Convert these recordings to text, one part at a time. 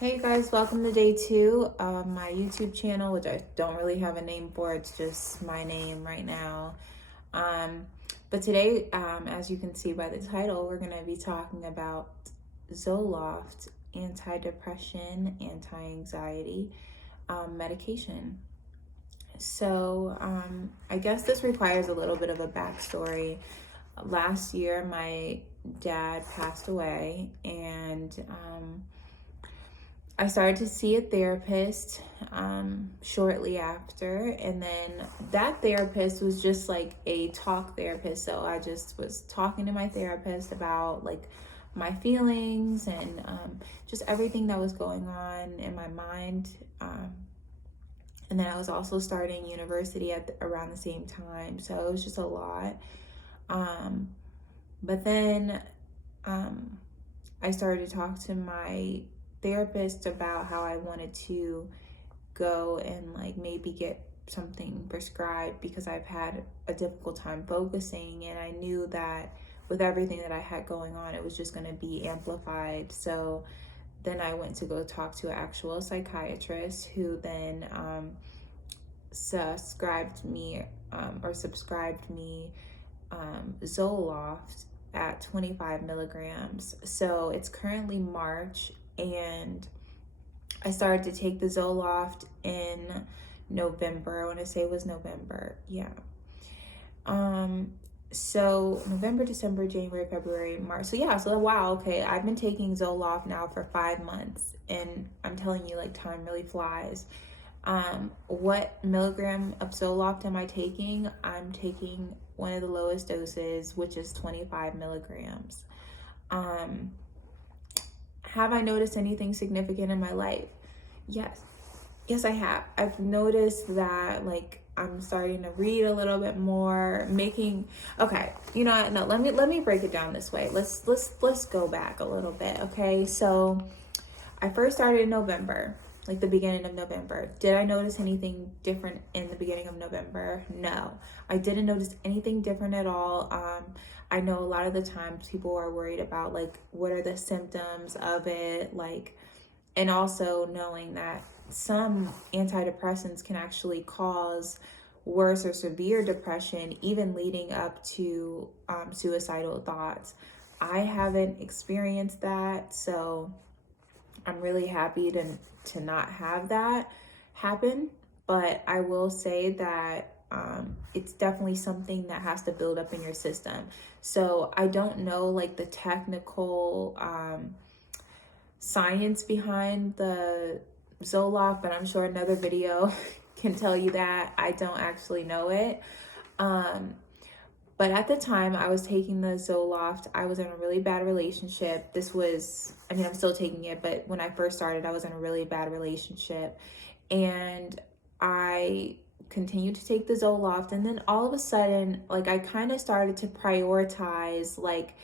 Hey guys, welcome to day 2 of my YouTube channel, which I don't really have a name for. It's just my name right now. Um, but today, as you can see by the title, we're going to be talking about Zoloft, antidepressant, anti-anxiety medication. So I guess this requires a little bit of a backstory. Last year, my dad passed away, and I started to see a therapist shortly after, and then that therapist was just like a talk therapist. So I just was talking to my therapist about like my feelings and just everything that was going on in my mind. And then I was also starting university around the same time, so it was just a lot. But then I started to talk to my therapist about how I wanted to go and like maybe get something prescribed because I've had a difficult time focusing, and I knew that with everything that I had going on, it was just going to be amplified. So then I went to go talk to an actual psychiatrist who then subscribed me Zoloft at 25 milligrams. So it's currently March, and I started to take the Zoloft in November. I want to say it was November. Yeah. So November, December, January, February, March. So yeah, so wow, okay. I've been taking Zoloft now for 5 months, and I'm telling you, like, time really flies. What milligram of Zoloft am I taking? I'm taking one of the lowest doses, which is 25 milligrams. Have I noticed anything significant in my life? Yes. Yes, I have. I've noticed that, like, I'm starting to read a little bit more, okay, you know what? No, let me break it down this way. Let's go back a little bit, okay? So I first started in November, like the beginning of November. Did I notice anything different in the beginning of November? No, I didn't notice anything different at all. I know a lot of the times people are worried about like what are the symptoms of it, like, and also knowing that some antidepressants can actually cause worse or severe depression, even leading up to suicidal thoughts. I haven't experienced that, so I'm really happy to not have that happen. But I will say that it's definitely something that has to build up in your system. So I don't know like the technical science behind the Zoloft, but I'm sure another video can tell you that. I don't actually know it. But at the time I was taking the Zoloft, I was in a really bad relationship. I'm still taking it, but when I first started, I was in a really bad relationship. And I continued to take the Zoloft. And then all of a sudden, like, I kind of started to prioritize, like,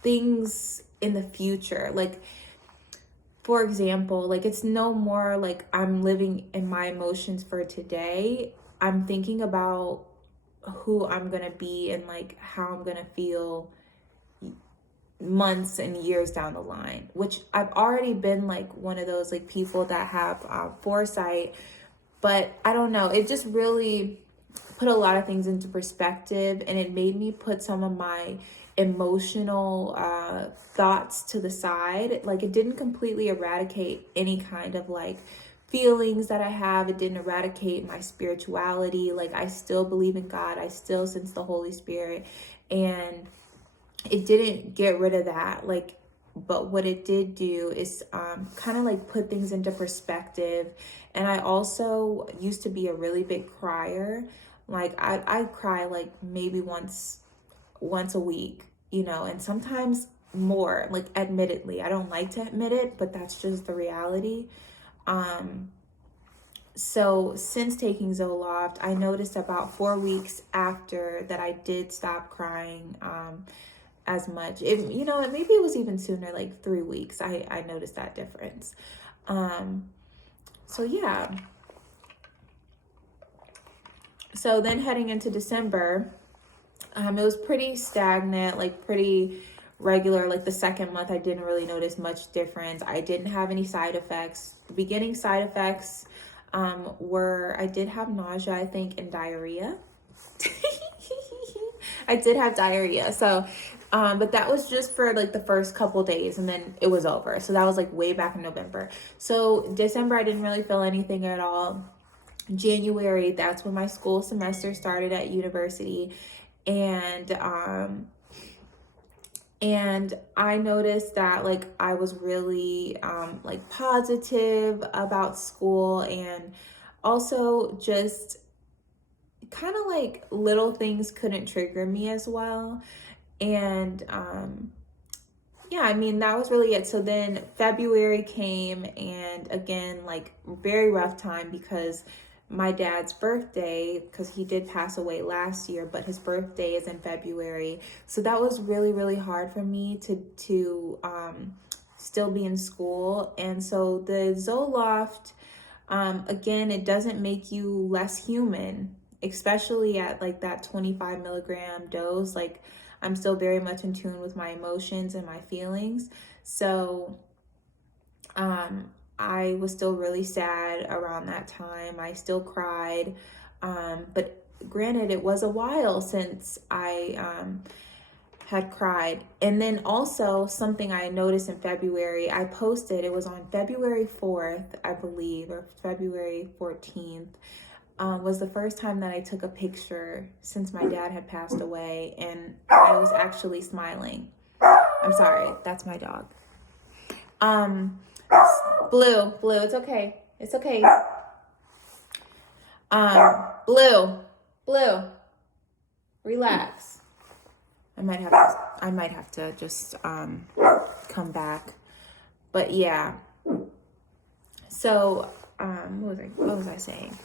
things in the future. Like, for example, like, it's no more like I'm living in my emotions for today. I'm thinking about who I'm gonna be and like how I'm gonna feel months and years down the line, which I've already been like one of those like people that have foresight, but I don't know, it just really put a lot of things into perspective, and it made me put some of my emotional thoughts to the side. Like, it didn't completely eradicate any kind of like feelings that I have. It didn't eradicate my spirituality. Like, I still believe in God. I still sense the Holy Spirit, and it didn't get rid of that. Like, but what it did do is kind of like put things into perspective. And I also used to be a really big crier. Like, I cry like maybe once a week, and sometimes more. Like, admittedly, I don't like to admit it, but that's just the reality. So since taking Zoloft, I noticed about 4 weeks after that I did stop crying as much. Maybe it was even sooner, like 3 weeks. I noticed that difference. So yeah. So then heading into December, it was pretty stagnant, like pretty regular. Like the second month, I didn't really notice much difference. I didn't have any side effects. The beginning side effects were, I did have nausea, I think, and diarrhea. I did have diarrhea. So, but that was just for like the first couple days, and then it was over. So that was like way back in November. So December, I didn't really feel anything at all. January, that's when my school semester started at university. And I noticed that like I was really like positive about school, and also just kind of like little things couldn't trigger me as well. And yeah, I mean, that was really it. So then February came, and again, like very rough time because my dad's birthday, because he did pass away last year, but his birthday is in February. So that was really, really hard for me to still be in school. And so the Zoloft, again, it doesn't make you less human, especially at like that 25 milligram dose. Like I'm still very much in tune with my emotions and my feelings. So, I was still really sad around that time. I still cried. But granted, it was a while since I had cried. And then also something I noticed in February, I posted, it was on February 4th, I believe, or February 14th, was the first time that I took a picture since my dad had passed away. And I was actually smiling. I'm sorry, that's my dog. Blue, it's okay. It's okay. Blue, relax. I might have to just come back. But yeah. So, what was I saying?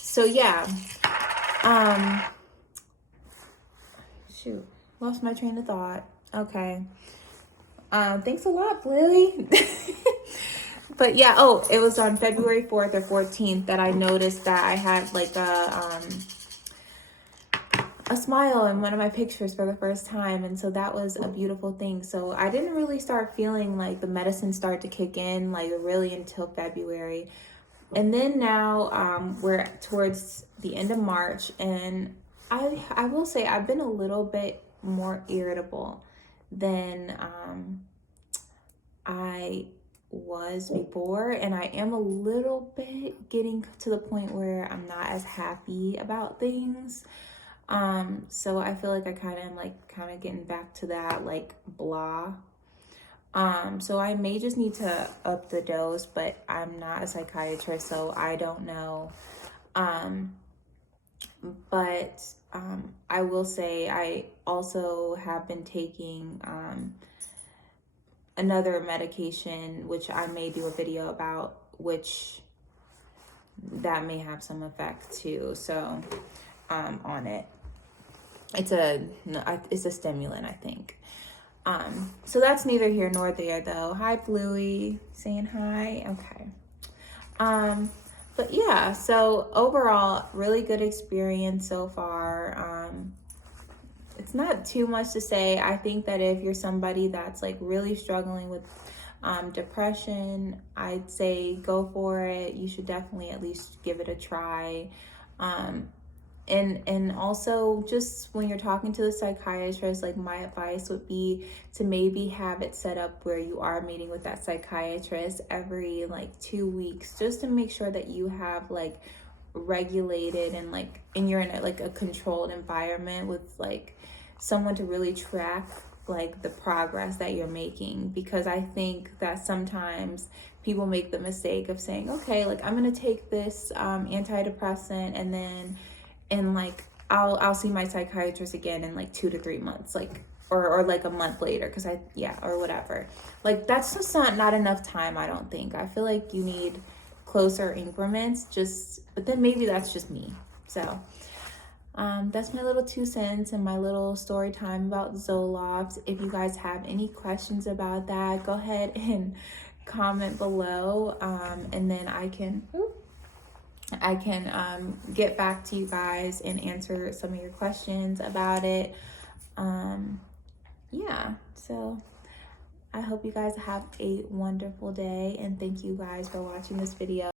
So yeah. Shoot, lost my train of thought. Okay. Thanks a lot, Bluey. But yeah, it was on February 4th or 14th that I noticed that I had like a smile in one of my pictures for the first time. And so that was a beautiful thing. So I didn't really start feeling like the medicine start to kick in like really until February. And then now we're towards the end of March, and I will say I've been a little bit more irritable than I was before, and I am a little bit getting to the point where I'm not as happy about things. So I feel like I kind of getting back to that like blah. So I may just need to up the dose, but I'm not a psychiatrist, so I don't know. But I will say I also have been taking another medication, which I may do a video about, which that may have some effect too. So on it. It's a stimulant, I think. So that's neither here nor there though. Hi, Bluey, saying hi. Okay. But yeah, so overall, really good experience so far. It's not too much to say. I think that if you're somebody that's like really struggling with depression, I'd say go for it. You should definitely at least give it a try. And also just when you're talking to the psychiatrist, like my advice would be to maybe have it set up where you are meeting with that psychiatrist every like 2 weeks, just to make sure that you have like regulated and like, and you're in a controlled environment with like someone to really track like the progress that you're making. Because I think that sometimes people make the mistake of saying, okay, like I'm going to take this antidepressant and like I'll see my psychiatrist again in like 2 to 3 months, like or like a month later, because or whatever. Like that's just not enough time, I don't think. I feel like you need closer increments, but then maybe that's just me. So that's my little 2 cents and my little story time about Zoloft. If you guys have any questions about that, go ahead and comment below, and then I can get back to you guys and answer some of your questions about it. Yeah, so I hope you guys have a wonderful day, and thank you guys for watching this video.